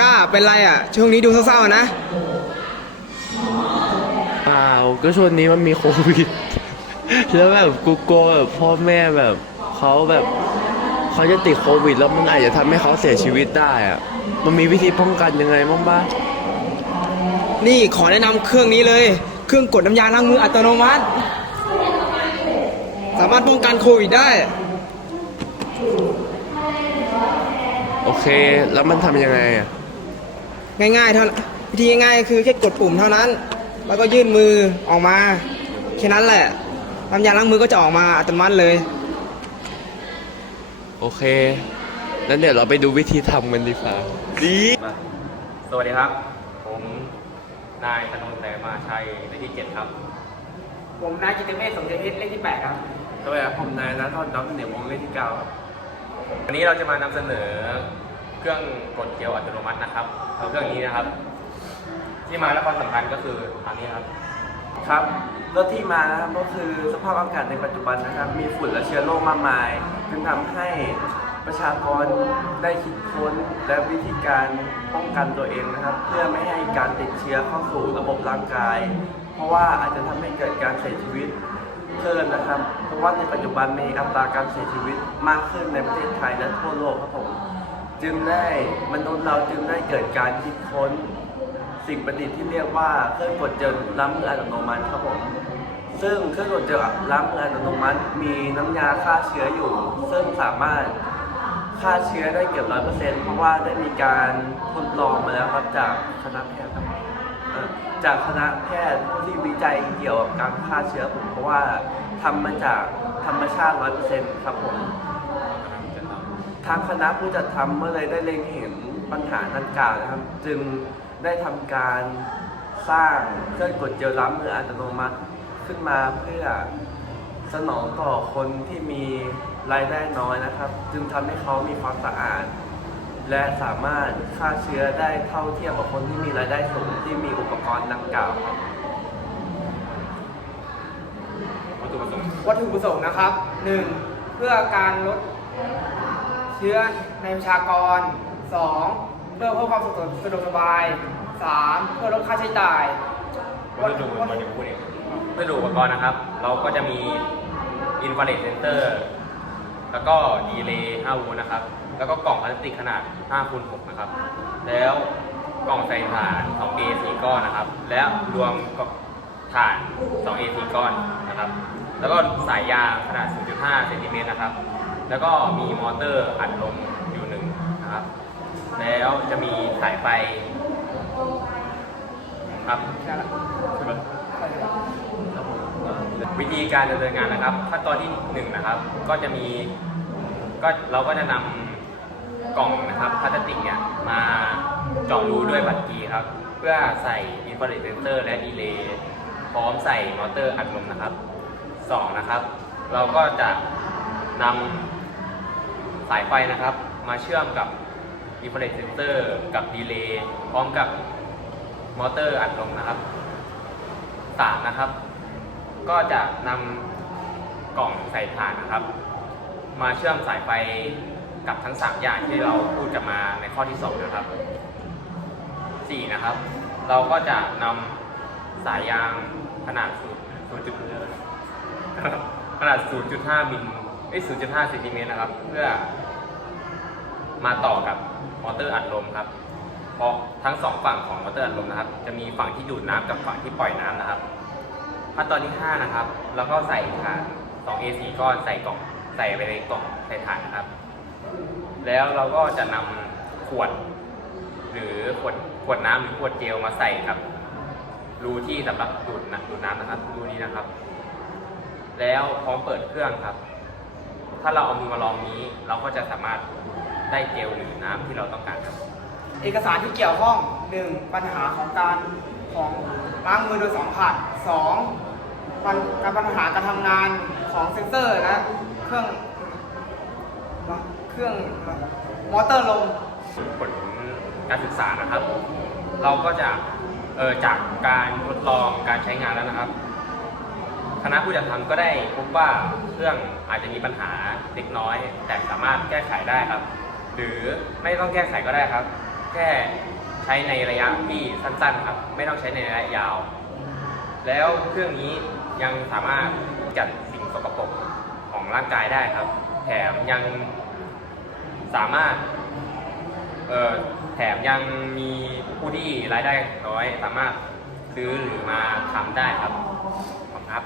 ก้าเป็นไรอะ ช่วงนี้ดูเศร้าๆนะ เปล่าก็ช่วงนี้มันมีโควิด แล้วแบบกูกลัวแบบพ่อแม่แบบเขาแบบเขาจะติดโควิด แล้วมันอาจจะทำให้เขาเสียชีวิตได้อะมันมีวิธีป้องกันยังไงบ้างบ้างนี่ขอแนะนำเครื่องนี้เลย เครื่องกดน้ำยาล้างมืออัตโนมัติ สามารถป้องกันโควิดได้ โอเค แล้วมันทำยังไงอะ ง่ายๆเท่าวิธีง่ายๆคือแค่กดปุ่มเท่านั้น แล้วก็ยื่นมือออกมาแค่นั้นแหละน้ำยาล้างมือก็จะออกมาอัตโนมัติเลย โอเคแล้วเดี๋ยวเราไปดูวิธีทำกันดีกว่าดีมาสวัสดีครับ ผมนายธนนท์แต่มาชัยเลขที่เจ็ดครับ ผมนายจิตเมธสมเจพิษเลขที่8ครับสวัสดีครับผมนายนัททอนด็อกเหนียววงเลขที่เก้าครับวันนี้เราจะมานำเสนอ เครื่องกดเกลียวอัตโนมัตินะครับเครื่องนี้นะครับ ที่มาและความสำคัญก็คือทางนี้ครับ ครับรถที่มานะครับก็คือสภาพอากาศในปัจจุบันนะครับ มีฝุ่นและเชื้อโรคมากมายจึงทำให้ประชากรได้คิดค้นและวิธีการป้องกันตัวเองนะครับ เพื่อไม่ให้การติดเชื้อเข้าสู่ระบบร่างกาย เพราะว่าอาจจะทำให้เกิดการเสียชีวิตเพิ่มนะครับ เพราะว่าในปัจจุบันมีอัตราการเสียชีวิตมากขึ้นในประเทศไทยและทั่วโลกครับผม จึงได้มนุษย์เราจึงได้เกิดการคิดค้น สิ่งประดิษฐ์ที่เรียกว่าเครื่องกดเจลล้างมืออัตโนมัติครับผมซึ่งเครื่องกดเจลล้างมืออัตโนมัติ มีน้ำยาฆ่าเชื้ออยู่ ซึ่งสามารถฆ่าเชื้อได้เกือบร้อยเปอร์เซ็นต์เพราะว่าได้มีการทดลองมาแล้วครับจากคณะแพทย์จากคณะแพทย์ที่วิจัยเกี่ยวกับการฆ่าเชื้อผมเพราะว่าทำมาจากธรรมชาติร้อยเปอร์เซ็นต์ครับผม ทางคณะผู้จัดทำเมื่อไรได้เล็งเห็นปัญหาดังกล่าวนะครับ จึงได้ทำการสร้างเครื่องกดเจลล้างมืออัตโนมัติขึ้นมาเพื่อสนองต่อคนที่มีรายได้น้อยนะครับ จึงทำให้เขามีความสะอาด และสามารถฆ่าเชื้อได้เท่าเทียมกับคนที่มีรายได้สูงที่มีอุปกรณ์ดังกล่าวครับวัตถุประสงค์วัตถุประสงค์นะครับ 1. เพื่อการลด เชื้อในประชากร 2. เพื่อเพิ่มความสะดวกสะดวกสบาย 3. เพื่อลดค่าใช้จ่าย วัสดุมาดูพูดเองวัสดุอุปกรณ์นะครับ เราก็จะมีอินฟราเรดเซนเตอร์แล้วก็ดีเลย์5โวลต์นะครับ แล้วก็กล่องพลาสติกขนาด5คูณ6นะครับ แล้วกล่องใส่ถ่าน 2A 4ก้อนนะครับ และรวมกับถ่าน 2A 4ก้อนนะครับ แล้วก็สายยางขนาด 0.5เซนติเมตรนะครับ แล้วก็มีมอเตอร์อัดลมอยู่หนึ่งนะครับ แล้วจะมีสายไฟครับวิธีการดำเนินงานนะครับขั้นตอนที่หนึ่งนะครับก็จะมีก็เราก็จะนำกล่องนะครับพลาสติกเนี่ยมาเจาะรูด้วยบัตรกีครับ เพื่อใส่อินฟราเรดเซนเซอร์และดีเลย์พร้อมใส่มอเตอร์อัดลมนะครับสองนะครับ เราก็จะนำ สายไฟนะครับ มาเชื่อมกับอินฟราเรดเซนเซอร์กับดีเลย์พร้อมกับมอเตอร์อัดลมนะครับสามนะครับ ก็จะนำกล่องใส่ถ่านนะครับ มาเชื่อมสายไฟกับทั้ง 3 อย่างที่เราพูดกันมาในข้อที่ 2 นะครับ 4 นะครับ เราก็จะนำสายยางขนาด0 0ขนาด 0.5 มิล เอ้ย0.5เซนติเมตรนะครับ เพื่อ มาต่อกับมอเตอร์อัดลมครับ เพราะทั้งสองฝั่งของมอเตอร์อัดลมนะครับ จะมีฝั่งที่ดูดน้ำกับฝั่งที่ปล่อยน้ำนะครับขั้นตอนที่ 5 นะครับ แล้วก็ใส่ถ่าน 2A4 ก้อนใส่กล่องใส่ไปในกล่องใส่ถ่านนะครับ แล้วเราก็จะนำขวด หรือขวดขวดน้ำหรือขวดเจลมาใส่กับรูที่สำหรับดูดน้ำดูดน้ำนะครับรูนี้นะครับ แล้วพร้อมเปิดเครื่องครับ ถ้าเราเอามือมาลองนี้ เราก็จะสามารถได้เจลหรือน้ำที่เราต้องการครับ เอกสารที่เกี่ยวข้อง 1. ปัญหาของการของล้างมือโดยสัมผัส 2. ปัญการปัญหาการทำงานของเซ็นเซอร์และเครื่องเครื่องมอเตอร์ลมผลการศึกษานะครับ เราก็จะเออจากการทดลองการใช้งานแล้วนะครับ คณะผู้จัดทำก็ได้พบว่าเครื่องอาจจะมีปัญหาเล็กน้อย แต่สามารถแก้ไขได้ครับ หรือไม่ต้องแก้ไขก็ได้ครับ แค่ใช้ในระยะที่สั้นๆครับ ไม่ต้องใช้ในระยะยาว แล้วเครื่องนี้ยังสามารถจัดสิ่งสกปรกของร่างกายได้ครับ แถมยังสามารถเอ่อแถมยังมีผู้ที่รายได้น้อยสามารถซื้อหรือมาทำได้ครับขอบคุณครับ